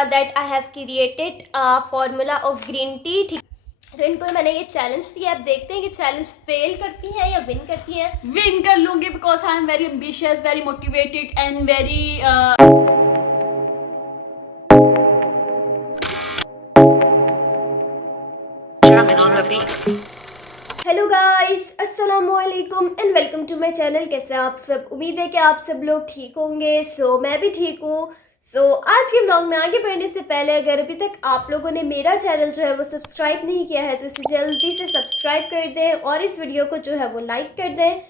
that I have created a formula of green tea. ठीक, तो इनको मैंने ये चैलेंज दिया, आप देखते हैं कि चैलेंज फेल करती हैं या विन करती हैं। विन कर लूंगी because I am very ambitious, very motivated and very hello guys, अस्सलाम वालेकुम and welcome to my channel. कैसे हैं आप सब? उम्मीद है कि आप सब लोग ठीक होंगे। मैं भी ठीक हूँ। आज के व्लॉग में आगे बढ़ने से पहले अगर अभी तक आप लोगों ने मेरा चैनल जो है वो सब्सक्राइब नहीं किया है तो इसे जल्दी से सब्सक्राइब कर दें और इस वीडियो को जो है वो लाइक कर दें।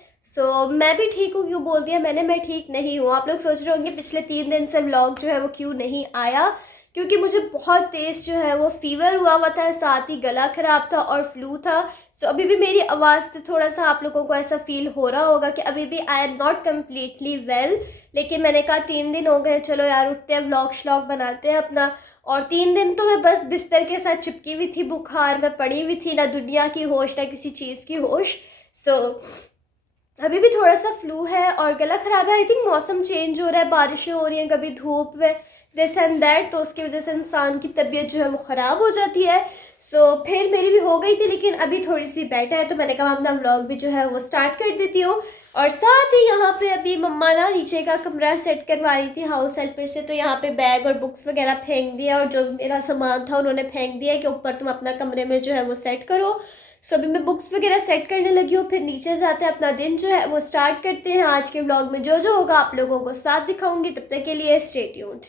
मैं भी ठीक हूँ क्यों बोल दिया मैंने, मैं ठीक नहीं हूँ। आप लोग सोच रहे होंगे पिछले 3 दिन से व्लॉग जो है वो क्यों नहीं आया, क्योंकि मुझे बहुत तेज़ जो है वो फीवर हुआ था, साथ ही गला ख़राब था और फ्लू था। अभी भी मेरी आवाज़ से थोड़ा सा आप लोगों को ऐसा फील हो रहा होगा कि अभी भी I am not completely well. लेकिन मैंने कहा 3 दिन हो गए, चलो यार उठते हैं, व्लॉग श्लॉग बनाते हैं अपना। और 3 दिन तो मैं बस बिस्तर के साथ चिपकी हुई थी, बुखार में पड़ी हुई थी, ना दुनिया की होश ना किसी चीज़ की होश। अभी भी थोड़ा सा फ्लू है और गला ख़राब है। आई थिंक मौसम चेंज हो रहा है, बारिशें हो रही हैं, कभी धूप में, दिस एंड दैट, तो उसकी वजह से इंसान की तबीयत जो है वो ख़राब हो जाती है। फिर मेरी भी हो गई थी लेकिन अभी थोड़ी सी बेटर है, तो मैंने कहा अपना व्लॉग भी जो है वो स्टार्ट कर देती हूँ। और साथ ही यहाँ पे अभी मम्मा ना नीचे का कमरा सेट करवा रही थी हाउस हेल्पर से, तो यहाँ पे बैग और बुक्स वगैरह फेंक दिया और जो मेरा सामान था उन्होंने फेंक दिया कि ऊपर तुम अपना कमरे में जो है वो सेट करो। अभी मैं बुक्स वगैरह सेट करने लगी हूँ, फिर नीचे जाते हैं, अपना दिन जो है वो स्टार्ट करते हैं। आज के व्लॉग में जो जो होगा आप लोगों को साथ दिखाऊंगी, तब तक के लिए स्टे ट्यून्ड।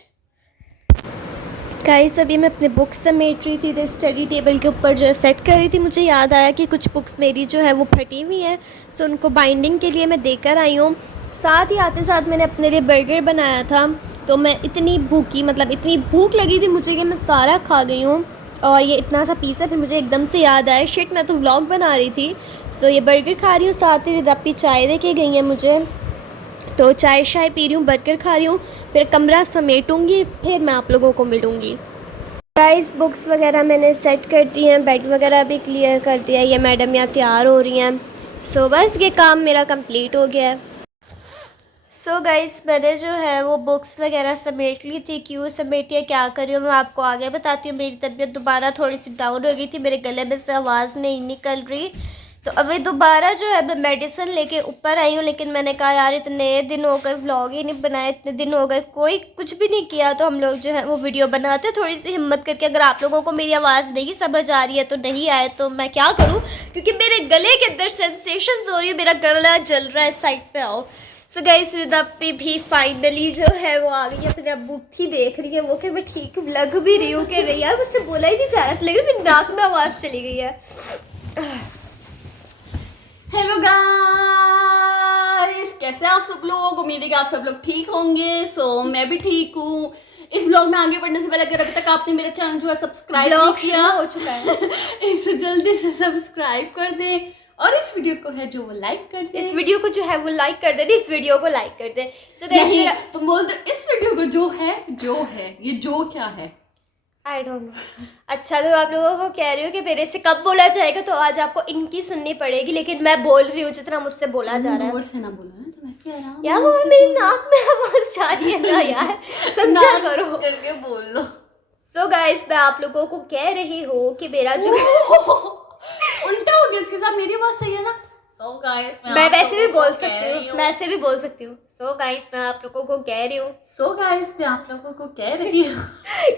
गाइस, अभी मैं अपने बुक्स समेट रही थी, इधर स्टडी टेबल के ऊपर जो है सेट कर रही थी। मुझे याद आया कि कुछ बुक्स मेरी जो है वो फटी हुई हैं, उनको बाइंडिंग के लिए मैं देकर आई हूँ। साथ ही आते साथ मैंने अपने लिए बर्गर बनाया था, तो मैं इतनी भूखी, मतलब इतनी भूख लगी थी मुझे कि मैं सारा खा गई हूँ। और ये इतना सा पीस है, फिर मुझे एकदम से याद आया, शिट मैं तो व्लॉग बना रही थी। ये बर्गर खा रही हूँ, साथ ही रिदापी चाय दे के गई है मुझे, तो चाय शाय पी रही हूँ, बर्गर खा रही हूँ, फिर कमरा समेटूँगी, फिर मैं आप लोगों को मिलूँगी। गाइस, बुक्स वगैरह मैंने सेट कर दी हैं, बेड वगैरह भी क्लियर कर दिया है, ये मैडम यहाँ तैयार हो रही हैं। बस ये काम मेरा कंप्लीट हो गया है। गाइस, मैंने जो है वो बुक्स वगैरह समेट ली थी। क्यों समेटी है, क्या कर रही हूँ, मैं आपको आगे बताती हूँ। मेरी तबीयत दोबारा थोड़ी सी डाउन हो गई थी, मेरे गले में से आवाज़ नहीं निकल रही, तो अभी दोबारा जो है मैं मेडिसिन लेके ऊपर आई हूँ। लेकिन मैंने कहा यार इतने दिन हो गए व्लॉग ही नहीं बनाए, इतने दिन हो गए कोई कुछ भी नहीं किया, तो हम लोग जो है वो वीडियो बनाते हैं थोड़ी सी हिम्मत करके। अगर आप लोगों को मेरी आवाज़ नहीं समझ आ रही है तो नहीं आए तो मैं क्या करूँ, क्योंकि मेरे गले के अंदर सेंसेशंस हो रही है, मेरा गला जल रहा है। साइड पे आओ। गाइस, रिदापी भी फाइनली जो है वो आ गई है, फिर अब बुक ही देख रही है वो कि मैं ठीक लग भी रही हूँ कि नहीं। यार मुझसे बोला ही नहीं जा रहा, लग रहा है मेरी नाक में आवाज़ चली गई है। हेलो गाइस, कैसे आप सब लोग? उम्मीद है कि आप सब लोग ठीक होंगे। मैं भी ठीक हूँ। इस व्लॉग में आगे बढ़ने से पहले अगर अभी तक आपने मेरा चैनल जो है सब्सक्राइब नहीं किया हो चुका है इसे जल्दी से सब्सक्राइब कर दें और इस वीडियो को है जो वो लाइक कर दे। इस वीडियो को जो है वो लाइक कर दे, इस वीडियो को लाइक कर दे। नहीं, तुम बोल दो इस वीडियो को जो है ये जो क्या है, आई डोंट नो। अच्छा, तो आप लोगों को कह रही हो कि मेरे से कब बोला जाएगा, तो आज आपको इनकी सुननी पड़ेगी, लेकिन मैं बोल रही हूँ जितना मुझसे बोला जा रहा है। जोर से ना बोलो ना, तो वैसे आराम यार वो मेरी नाक में आवाज जा रही है ना यार, समझा करो, करके बोल लो। गाइस, मैं आप लोगों को कह रही हूँ कि मेरा जो उल्टा हो गया इसके साथ, मेरी आवाज सही है ना? गाइस, मैं वैसे भी बोल सकती हूँ, मैं ऐसे भी बोल सकती हूँ। गाइस, मैं आप लोगों को कह रही हूँ। गाइस, मैं आप लोगों को कह रही हूँ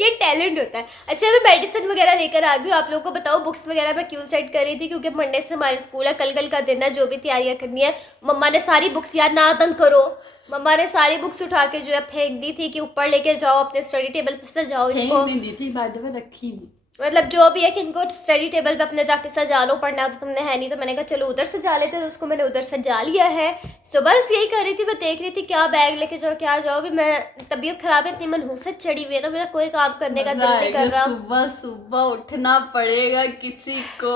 ये टैलेंट होता है। अच्छा, मैं मेडिसिन वगैरह लेकर आ गई हूँ। आप लोगों को बताओ बुक्स वगैरह मैं क्यों सेट कर रही थी, क्योंकि मंडे से हमारे स्कूल है, कल का दिन है, जो भी तैयारियां करनी है। मम्मा ने सारी बुक्स, यार ना तंग करो, मम्मा ने सारी बुक्स उठा के जो है फेंक दी थी कि ऊपर लेके जाओ, अपने स्टडी टेबल पर सजाओ इनको। नहीं दी थी, बाय द वे रखी नहीं, मतलब जो भी है कि इनको स्टडी टेबल पे अपने जाके सजा लो, पढ़ना तो तुमने है नहीं, तो मैंने कहा चलो उधर सजा लेते, तो उसको मैंने उधर सजा लिया है। बस यही कर रही थी, मैं देख रही थी क्या बैग लेके जाओ क्या जाओ। भी मैं तबीयत खराब है, इतनी मनहूसत चढ़ी हुई है ना, मेरा कोई काम करने का दिल नहीं कर रहा। सुबह सुबह उठना पड़ेगा किसी को,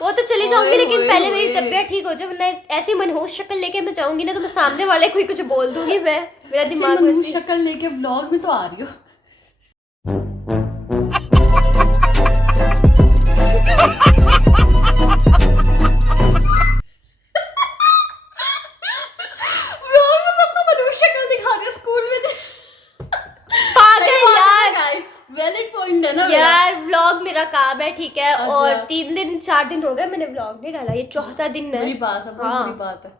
वो तो चली जाऊंगी, लेकिन पहले मेरी तबीयत ठीक हो जाए, वरना ऐसी मनहूस शक्ल लेके मैं जाऊंगी ना तो मैं सामने वाले को ही कुछ बोल दूंगी। मैं मेरा दिमाग मनहूस शक्ल लेके व्लॉग में तो आ रही हो। ना यार व्लॉग मेरा काम है, ठीक है, अच्छा। और 3-4 दिन हो गए मैंने व्लॉग नहीं डाला, ये चौथा दिन है। बुरी बात है, बहुत हाँ। बुरी बात है।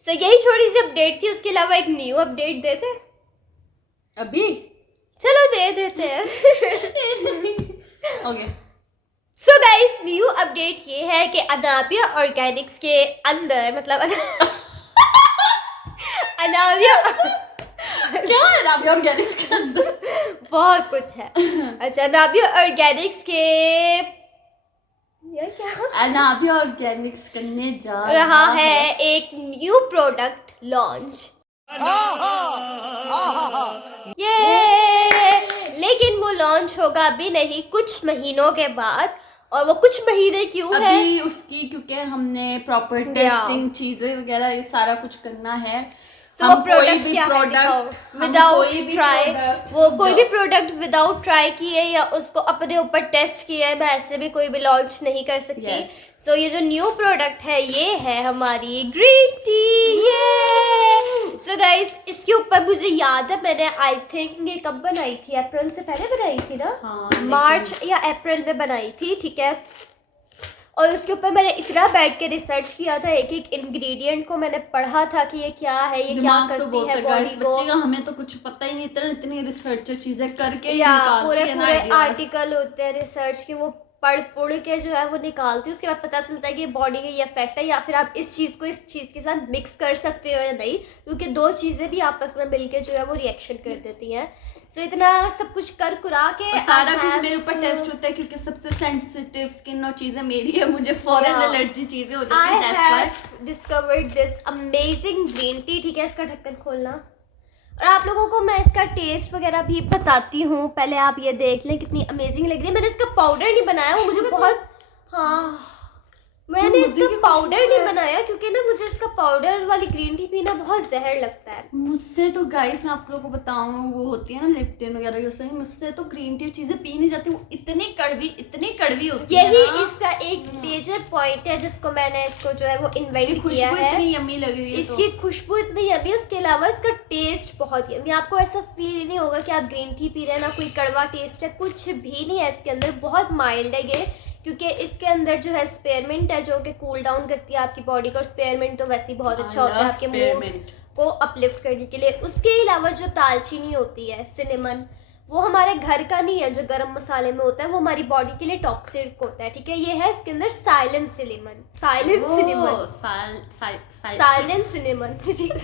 सो यही छोटी सी अपडेट थी, उसके अलावा एक न्यू अपडेट देते, अभी चलो दे देते हैं। Okay so guys, new update ये है कि अनाबिया ऑर्गेनिक्स के अंदर, मतलब अनाबिया क्या है नाबिया ऑर्गेनिक्स के अंदर? बहुत कुछ है। अच्छा, अनाबिया ऑर्गेनिक्स के यार क्या अनाबिया ऑर्गेनिक्स करने जा रहा है एक न्यू प्रोडक्ट लॉन्च। ये लेकिन वो लॉन्च होगा अभी नहीं, कुछ महीनों के बाद। और वो कुछ महीने क्यों है? अभी उसकी क्योंकि हमने प्रॉपर टेस्टिंग चीजें वगैरह ये सारा कुछ करना है। So, वो प्रोडक्ट क्या है? विदाउट ट्राई, वो कोई भी प्रोडक्ट विदाउट ट्राई किए या उसको अपने ऊपर टेस्ट किए मैं ऐसे भी कोई भी लॉन्च नहीं कर सकती। सो ये जो न्यू प्रोडक्ट है ये है हमारी ग्रीन टी। सो गाइस, इसके ऊपर मुझे याद है मैंने आई थिंक ये कब बनाई थी, अप्रैल से पहले बनाई थी ना? हाँ, मार्च या अप्रैल में बनाई थी, ठीक है। और उसके ऊपर मैंने इतना बैठ के रिसर्च किया था, एक एक इंग्रेडिएंट को मैंने पढ़ा था कि ये क्या है, ये क्या करती है बॉडी को। बच्चे का हमें तो कुछ पता ही नहीं, इतनी रिसर्च चीजें करके या पूरे आर्टिकल होते हैं रिसर्च के, वो पढ़ के जो है वो निकालती है, उसके बाद पता चलता है कि बॉडी का ये इफेक्ट है, या फिर आप इस चीज़ को इस चीज़ के साथ मिक्स कर सकते हो या नहीं, क्योंकि दो चीज़ें भी आपस में मिलके जो है वो रिएक्शन कर देती हैं। सो इतना सब कुछ कर कुरा के सारा कुछ मेरे ऊपर टेस्ट होता है, क्योंकि सबसे सेंसिटिव स्किन और चीजें मेरी है, मुझे फॉरन एलर्जी चीजें हो जाती हैं। I have discovered this amazing green tea, ठीक है, इसका ढक्कन खोलना और आप लोगों को मैं इसका टेस्ट वगैरह भी बताती हूँ। पहले आप ये देख लें कितनी अमेजिंग लग रही है। मैंने इसका पाउडर नहीं बनाया, वो मुझे बहुत, हाँ मैंने इसका पाउडर नहीं बनाया क्योंकि ना मुझे इसका पाउडर वाली ग्रीन टी पीना बहुत जहर लगता है। मुझसे तो गाइस मैं आप लोगों को बताऊं, वो होती है ना लिप्टन वगैरह, ये सही मुझसे तो ग्रीन टी चीजें पी नहीं जाती, वो इतनी कड़वी होती है। यही इसका एक मेजर पॉइंट है जिसको मैंने इसको जो है वो इन्वेंट किया है। इतनी यम्मी लग रही है, इसकी खुशबू इतनी यम्मी है, उसके अलावा इसका टेस्ट बहुत यम्मी। आपको ऐसा फील नहीं होगा कि आप ग्रीन टी पी रहे हैं, ना कोई कड़वा टेस्ट है, कुछ भी नहीं है इसके अंदर, बहुत माइल्ड है ये। क्योंकि इसके अंदर जो है स्पेयरमिंट है जो कि कूल डाउन करती है आपकी बॉडी को, और स्पेयरमिंट तो वैसे ही बहुत अच्छा होता है आपके मूड को अपलिफ्ट करने के लिए। उसके अलावा जो दालचीनी होती है, सिनेमन, वो हमारे घर का नहीं है जो गरम मसाले में होता है, वो हमारी बॉडी के लिए टॉक्सिक होता है, ठीक है। ये है इसके अंदर साइलेंट सिनेमन,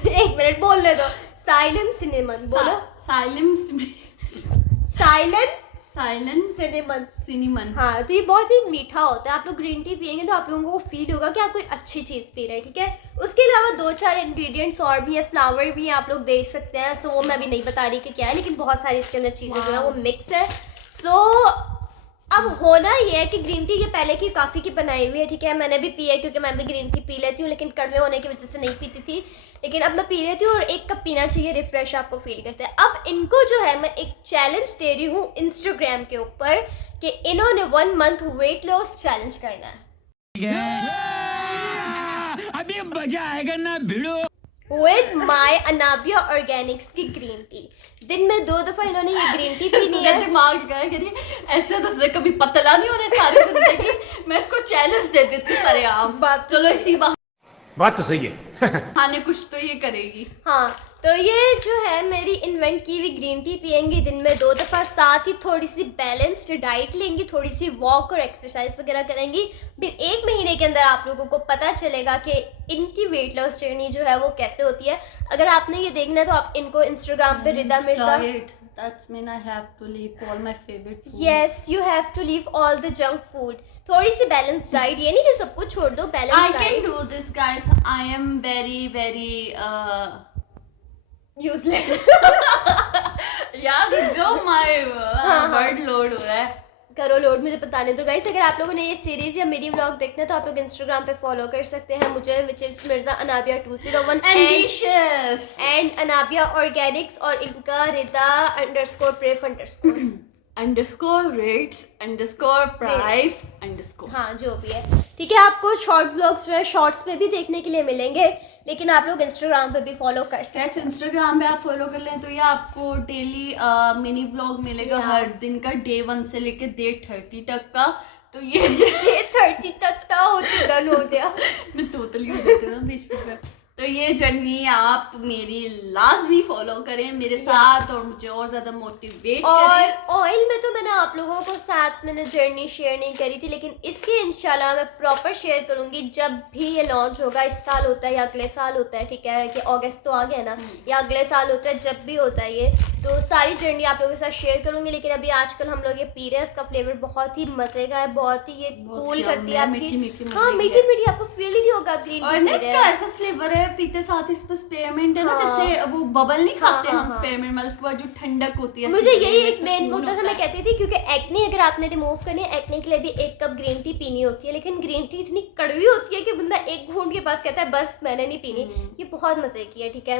एक मिनट बोलने दो, साइलेंट सिनेमन बोलो, साइलेंट सिनेमन। हाँ, तो ये बहुत ही मीठा होता है। आप लोग ग्रीन टी पियेंगे तो आप लोगों को फील होगा कि आप कोई अच्छी चीज़ पी रहे हैं, ठीक है। उसके अलावा 2-4 इंग्रेडिएंट्स और भी है, फ्लावर भी है, आप लोग देख सकते हैं। सो वो मैं भी नहीं बता रही कि क्या है, लेकिन बहुत सारी इसके अंदर चीज़ें जो है वो मिक्स है। सो अब होना ये है कि ग्रीन टी ये पहले की काफ़ी की बनाई हुई है, ठीक है। मैंने भी पी है क्योंकि मैं भी ग्रीन टी पी लेती हूँ, लेकिन कड़वे होने की वजह से नहीं पीती थी, लेकिन अब मैं पी लेती हूँ और 1 कप पीना चाहिए, रिफ्रेश आपको फील करते हैं। अब इनको जो है मैं एक चैलेंज दे रही हूँ इंस्टाग्राम के ऊपर कि इन्होंने 1 मंथ वेट लॉस चैलेंज करना है। अभी मजा आएगा ना भिड़ो। विद माय अनाबिया ऑर्गेनिक्स की ग्रीन टी। दिन में 2 दफा इन्होंने ये ग्रीन टी पीनी है। दिमाग गया करिए ऐसे तो कभी पतला नहीं हो रहे सारी जिंदगी, मैं इसको चैलेंज दे देती हूँ सारे आम बात। चलो इसी बात तो सही है। खाने कुछ तो ये करेगी। हाँ, तो ये जो है मेरी इन्वेंट की हुई ग्रीन टी पियेंगी दिन में 2 दफ़ा, साथ ही थोड़ी सी बैलेंस्ड डाइट लेंगी, थोड़ी सी वॉक और एक्सरसाइज वगैरह करेंगी। फिर 1 महीने के अंदर आप लोगों को पता चलेगा कि इनकी वेट लॉस जर्नी जो है वो कैसे होती है। अगर आपने ये देखना है तो आप इनको इंस्टाग्राम पे रिदा Mirza, That's mean I have to leave all my favorite foods. Yes, you have to leave all the junk food. थोड़ी सी बैलेंस डाइट, ये नहीं कि सब कुछ छोड़ दो, balance I can do this, guys. I am very useless. यार जो my word load हुआ है, करो लोड, मुझे बताने दो गाइस। अगर आप लोगों ने ये सीरीज या मेरी व्लॉग देखना है तो आप लोग इंस्टाग्राम पे फॉलो कर सकते हैं मुझे, which is Mirza Anabia 201 ambitious and Anabia Organics, और इनका रिदा _pref_। _rates_price_। हाँ जो भी है ठीक है। आपको शॉर्ट व्लॉग्स जो है शॉर्ट्स पे भी देखने के लिए मिलेंगे, लेकिन आप लोग इंस्टाग्राम पे भी फॉलो कर सकते हैं। इंस्टाग्राम पे आप फॉलो कर लें तो ये आपको डेली मिनी व्लॉग मिलेगा हर दिन का, डे 1 से लेके डे 30 तक का। तो ये डे 30 तक का होती डन हो गया। मैं टोटली हो जाती हूँ ना बीच में। तो ये जर्नी आप मेरी लाजमी फॉलो करें मेरे साथ और मुझे और ज्यादा मोटिवेट और करें। ऑयल में तो मैंने आप लोगों को साथ मैंने जर्नी शेयर नहीं करी थी, लेकिन इसकी इंशाल्लाह मैं प्रॉपर शेयर करूंगी जब भी ये लॉन्च होगा। इस साल होता है या अगले साल होता है, ठीक है कि अगस्त तो आ गया ना, या अगले साल होता है, जब भी होता है ये तो सारी जर्नी आप लोगों के साथ शेयर करूंगी। लेकिन अभी आजकल हम लोग ये पी रहे हैं, इसका फ्लेवर बहुत ही मजे का है, बहुत ही ये कूल करती है आपकी। हाँ मीठी मीठी, आपको फील ही नहीं होगा ग्रीन और ना इसका ऐसा फ्लेवर है पीते साथ इस पर स्पेयरमेंट है ना, जैसे वो बबल नहीं खाते हम स्पेयरमेंट में, उसके बाद जो ठंडक होती है। मुझे यही एक मेन होता था, मैं कहती थी क्योंकि एक्ने अगर आपने रिमूव करनी है, एक्ने के लिए भी 1 कप ग्रीन टी पीनी होती है, लेकिन ग्रीन टी इतनी कड़वी होती है कि बंदा एक घूंट के बाद कहता है बस मैंने नहीं पीनी। ये बहुत मजे की है, ठीक है।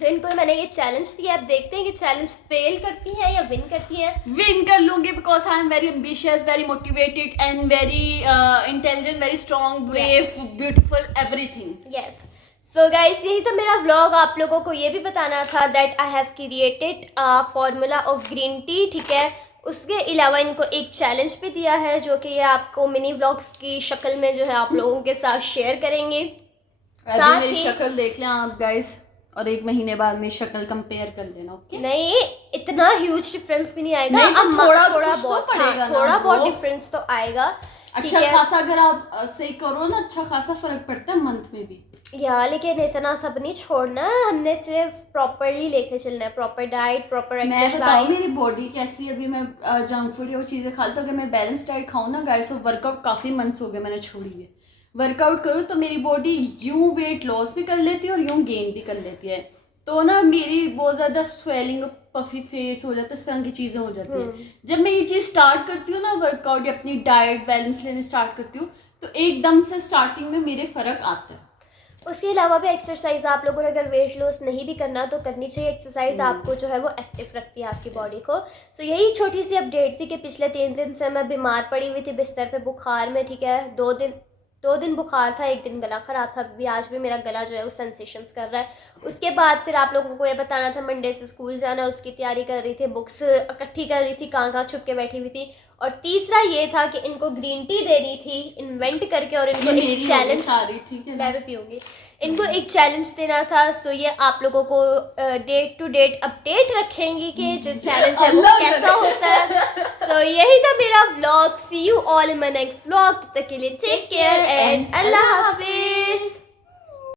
तो इनको मैंने ये चैलेंज दिया, आप देखते हैं कि चैलेंज फेल करती है या विन करती है। विन कर लूंगी because I am very ambitious, very motivated and very intelligent, very strong, brave, beautiful, everything. Yes so guys, यही था मेरा व्लॉग। आप लोगों को ये भी बताना था that I have created formula of green tea, ठीक है। उसके अलावा इनको एक चैलेंज भी दिया है जो कि ये आपको मिनी व्लॉग्स की शक्ल में जो है आप लोगों के साथ शेयर करेंगे। अभी मेरी शक्ल देख लें आप गाइस, और 1 महीने बाद मेरी शक्ल कंपेयर कर लेना, ओके? नहीं इतना ह्यूज डिफरेंस भी नहीं आएगा, नहीं, तो थोड़ा बहुत पड़ेगा, थोड़ा बहुत डिफरेंस तो आएगा। अच्छा खासा अगर आप सही करो ना, अच्छा खासा फर्क पड़ता है मंथ में भी यार, लेकिन इतना सब नहीं छोड़ना है, हमने सिर्फ प्रॉपरली लेके चलना है, प्रॉपर डाइट, प्रॉपर एक्सरसाइज। मेरी बॉडी कैसी है अभी, मैं जंक फूड या वो चीजें खाती हूँ। अगर मैं बैलेंस डाइट खाऊं ना गाइस, और वर्कआउट काफी मंथ्स हो गए मैंने छोड़ी है, वर्कआउट करूँ तो मेरी बॉडी यूं वेट लॉस भी कर लेती है और यूं गेन भी कर लेती है। तो ना मेरी बहुत ज्यादा स्वेलिंग, पफी फेस हो जाता है, इस तरह की चीजें हो जाती हैं। जब मैं ये चीज स्टार्ट करती हूँ ना, वर्कआउट या अपनी डाइट बैलेंस लेने स्टार्ट करती हूँ, तो एकदम से स्टार्टिंग में मेरे फर्क आता है। उसके अलावा भी एक्सरसाइज आप लोगों ने अगर वेट लॉस नहीं भी करना तो करनी चाहिए। एक्सरसाइज आपको जो है वो एक्टिव रखती है आपकी बॉडी को। सो यही छोटी सी अपडेट थी कि पिछले 3 दिन से मैं बीमार पड़ी हुई थी बिस्तर पे बुखार में, ठीक है। 2 दिन बुखार था, 1 दिन गला ख़राब था। अभी आज भी मेरा गला जो है वो सेंसेशंस कर रहा है। उसके बाद फिर आप लोगों को ये बताना था, मंडे से स्कूल जाना, उसकी तैयारी कर रही थी, बुक्स इकट्ठी कर रही थी, कहाँ छुप के बैठी हुई थी। और तीसरा ये था कि इनको ग्रीन टी देनी थी इन्वेंट करके, और इनको एक चैलेंज, ठीक है मैं भी पीऊँगी, इनको एक चैलेंज देना था। सो ये आप लोगों को डेट टू डेट अपडेट रखेंगी कि जो चैलेंज है वो कैसा होता है। सो यही था मेरा vlog. See you all in my next vlog. तब तक के लिए टेक केयर एंड अल्लाह हाफिज।